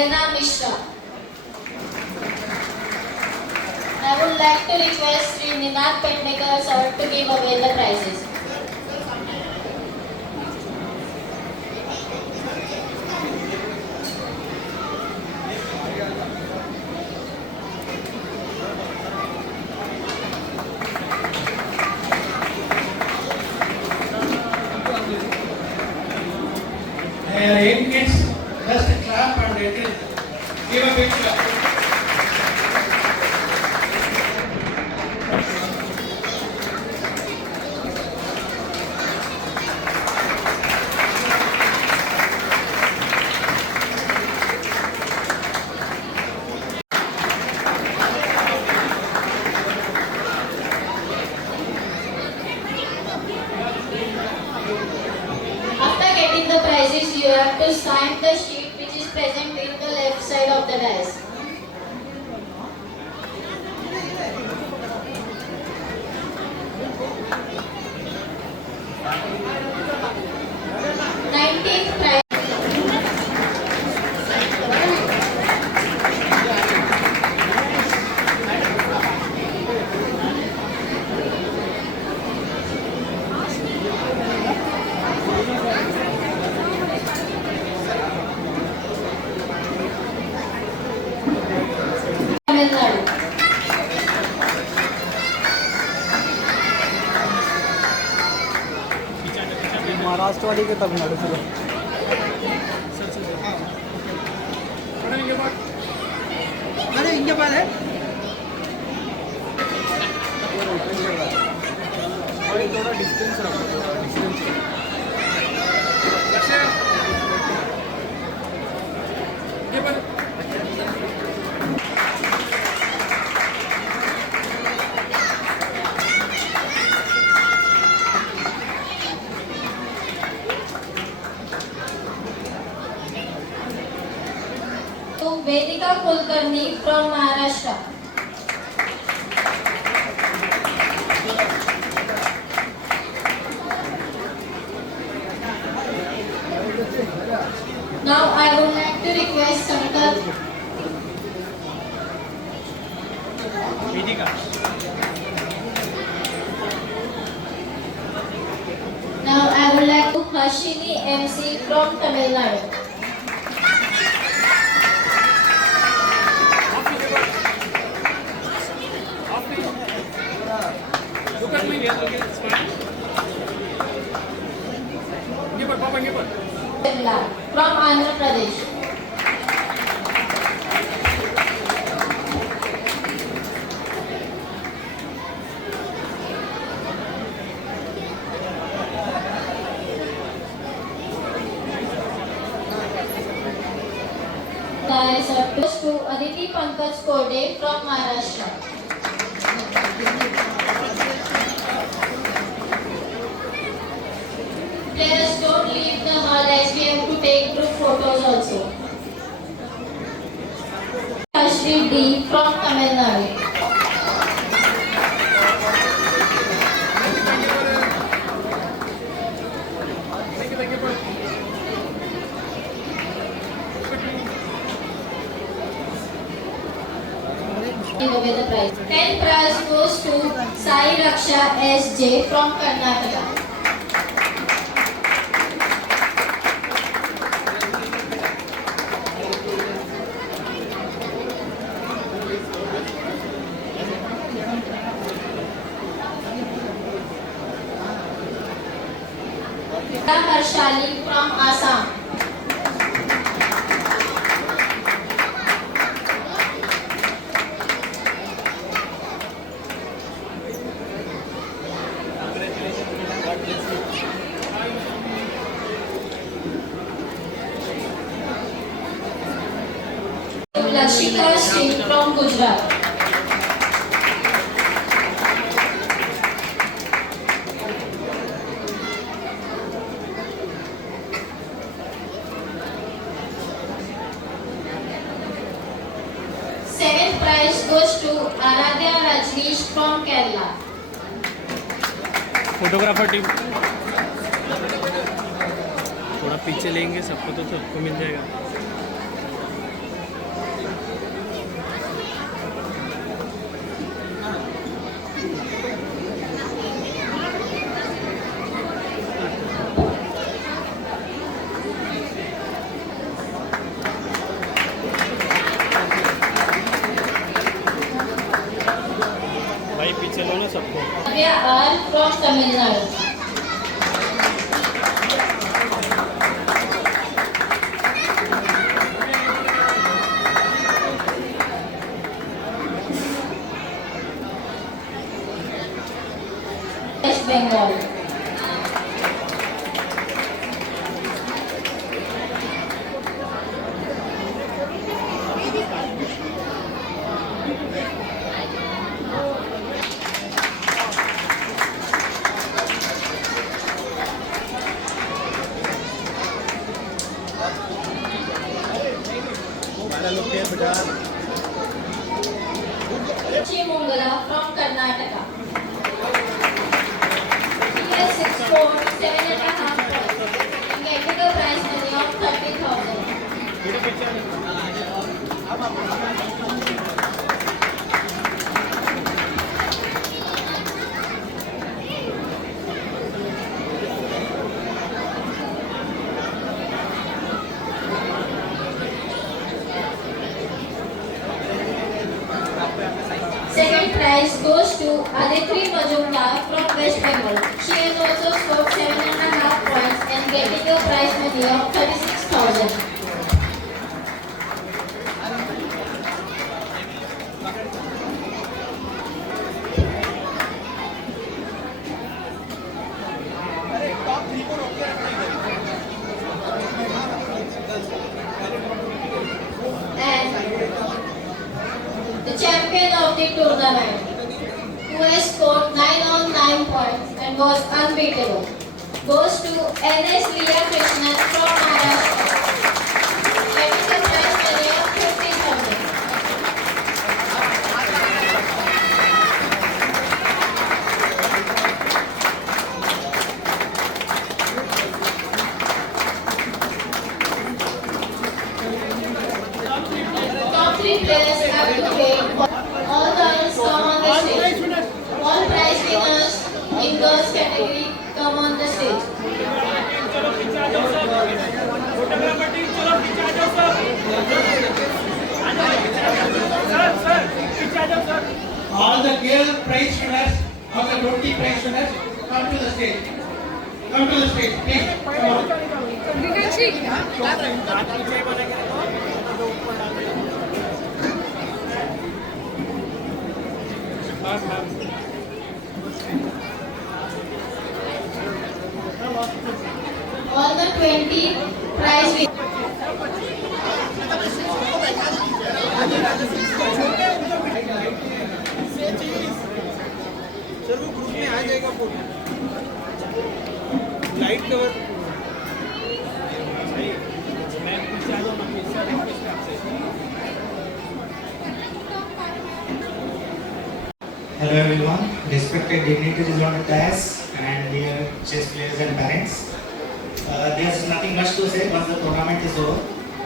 Prerna Mishra. I would like to request Sri Ninad Pendekar sir to give away the prizes. Rain kids, just clap and it is give a big clap. After getting the prizes, you have to sign the sheet which is present in the left side of the dais. Nineteenth prize. Tamil Nadu. Maharashtra वाली के तमिलनाडु चलो अरे इनके पास है थोड़ा distance रखो distance तो Vedika Kulkarni from Maharashtra. Now I would like to request Sankar. Now I would like to Hashini MC from Tamil Nadu. Look at me, it's fine. Give it, Papa, give it. From Andhra Pradesh. Goes to Aditi Pankaj Kode from Maharashtra. Players, don't leave the hall as we have to take group photos also. Ashri D from Tamil Nadu. Give away the prize. 10th prize goes to Sai Raksha SJ from Karnataka. Harshali from Assam. Lakshika Singh from Gujarat. Second prize goes to Aradhya Rajneesh from Kerala. Photographer team थोड़ा पीछे लेंगे सबको तो सबको मिल जाएगा। Chimongala from Karnataka. He has 6 scored 7.5 points and getting a prize money of 30,000. Second prize goes to Aditri Majumdar from West Bengal. She has also scored 7.5 points and getting a prize money of 36,000. And the champion of the tournament, who has scored 9 on 9 points and was unbeatable, goes to NS Leah Krishnan from Maharashtra, getting a prize money of 50,000. Top 3 players have to wait. All girls come on the stage. All prize winners in girls category come on the stage. All the girl prize winners, all the 20 prize winners, come to the stage. Come to the stage, please. Come on. All the 20 prize winners. Sir वो group में आ जाएगा photo light cover मैं पीछे आ जाऊँ मैं sir request आपसे Hello everyone, respected dignitaries on the dais and dear chess players and parents. There's nothing much to say once the tournament is over.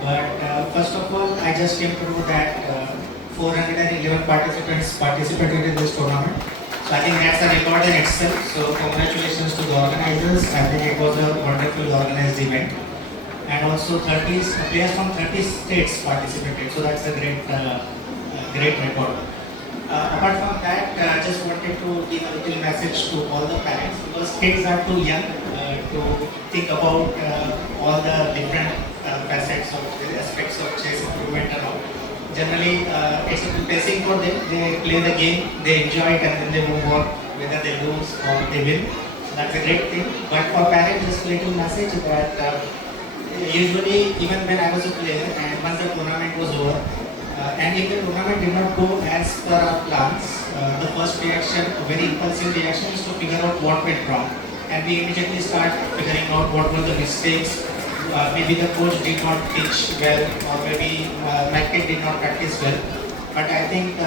But first of all, I just came to know that 411 participants participated in this tournament. So I think that's a record in itself. So congratulations to the organizers. I think it was a wonderful organized event. And also 30 players from 30 states participated. So that's a great record. Apart from that, just wanted to give a little message to all the parents because kids are too young to think about all the different facets of the aspects of chess improvement and all. Generally, it's a blessing for them. They play the game, they enjoy it, and then they move on, whether they lose or they win. So that's a great thing. But for parents, just a little message that usually, even when I was a player, and once the tournament was over. And if the tournament did not go as per our plans, the first reaction, a very impulsive reaction, is to figure out what went wrong. And we immediately start figuring out what were the mistakes. Maybe the coach did not teach well, or maybe my kid did not practice well. But I think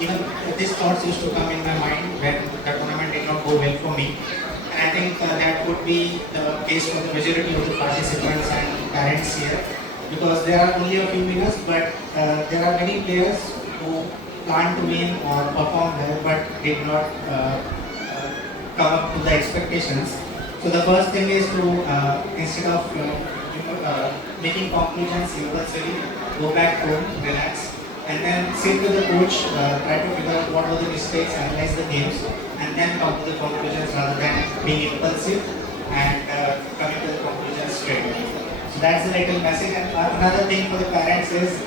even these thoughts used to come in my mind when the tournament did not go well for me. And I think that would be the case for the majority of the participants and parents here. Because there are only a few winners, but there are many players who plan to win or perform well, but did not come up to the expectations. So the first thing is to instead of making conclusions impulsively, go back home, relax, and then sit with the coach, try to figure out what were the mistakes, analyze the games, and then come to the conclusions rather than being impulsive and coming to the conclusions straight. So that's the little message. And another thing for the parents is,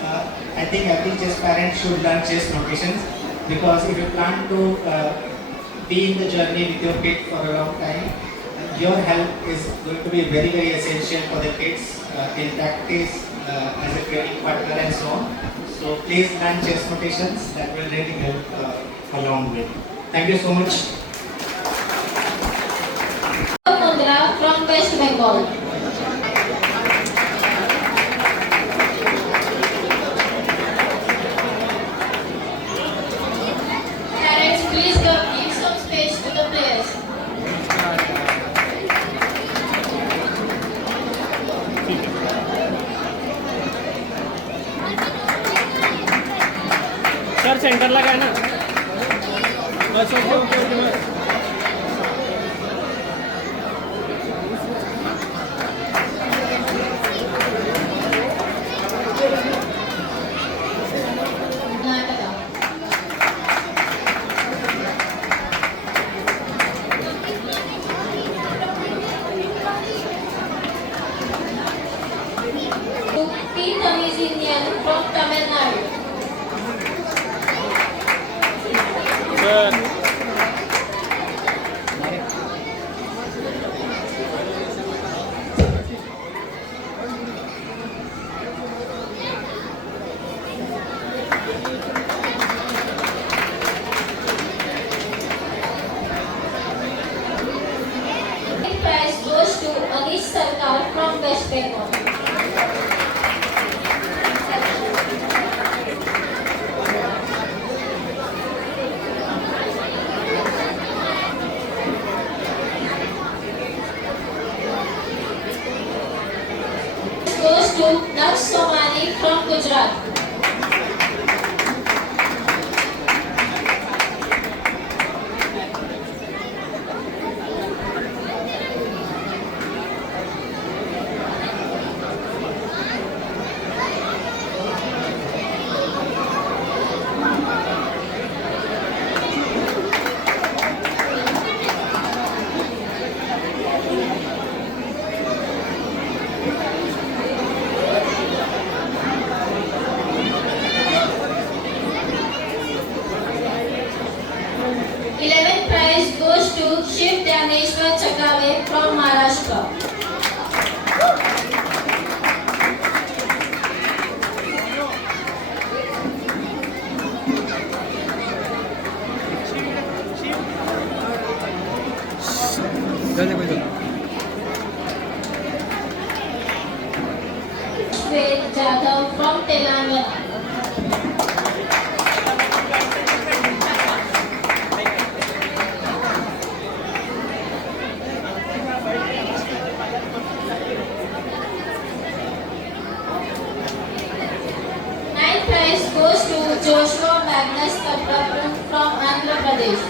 I think every chess parent should learn chess notations, because if you plan to be in the journey with your kid for a long time, your help is going to be very, very essential for the kids in practice, as a training partner and so on. So please learn chess notations, that will really help a long way. Thank you so much. Mundra from West Bengal. Sir सेंटरला काय ना बस okay okay okay बस Karnataka. P. Tamizinian from Tamil Nadu. Sir Second prize goes to Anish Sarkar from West Bengal. Goes to Naksh Somani from Gujarat. Eleventh prize goes to Shiv Dhaneshwar Chakave from Maharashtra. Ved Jadhav from Telangana. Ninth prize goes to Joshua Magnus Kattapuram from Andhra Pradesh.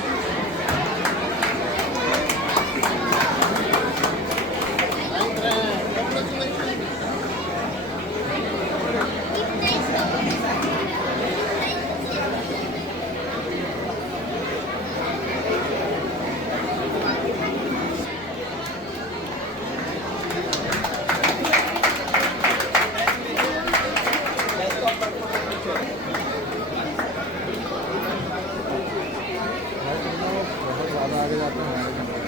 बहुत ज़्यादा आगे जाते हैं हमारे company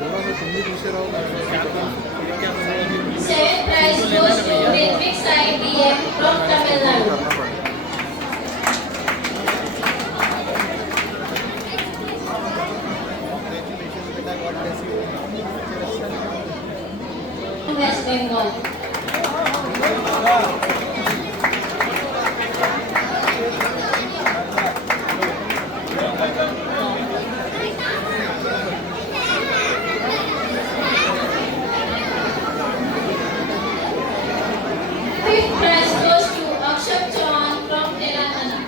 थोड़ा सा तुम भी पीछे रहो Seventh prize goes to Ritwik Sai DM from Tamil Nadu. करना पड़ेगा West Bengal. Fifth prize goes to Akshat Chauhan from Telangana.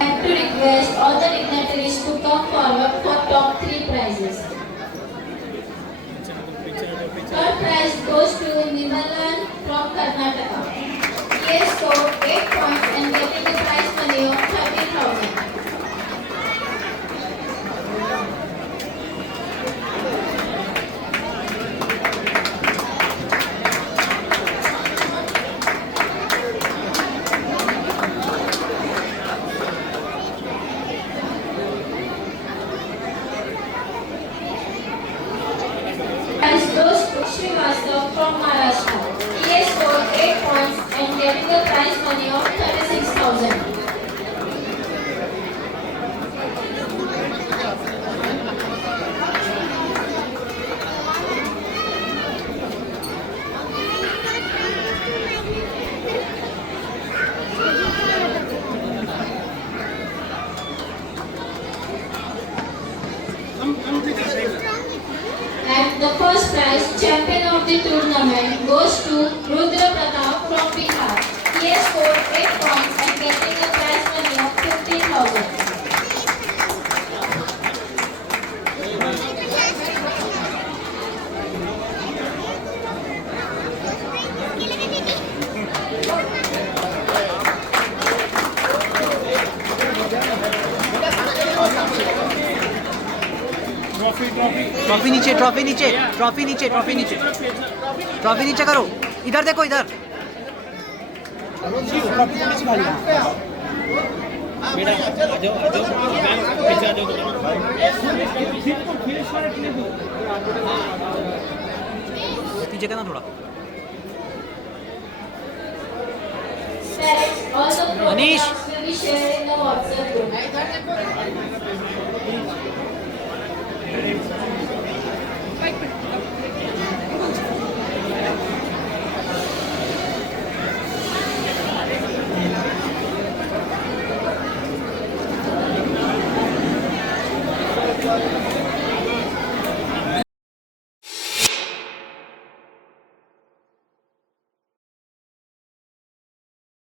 I have to request all the dignitaries to come forward for top 3 prizes. Third prize goes to Nimalan from Karnataka. He has scored 8 points and getting a prize money of 30,000. Prize goes to Srivastav from Maharashtra. He has scored 8 points and getting a prize money of 36,000. First champion of the tournament goes to Rudra Pratap from Bihar. He has scored 8 points and getting a prize money of 15,000. Trophy नीचे trophy नीचे trophy नीचे trophy नीचे trophy नीचे करो इधर देखो इधर पीछे का ना थोड़ा Parents, all the Manish. programs will be shared in the WhatsApp group.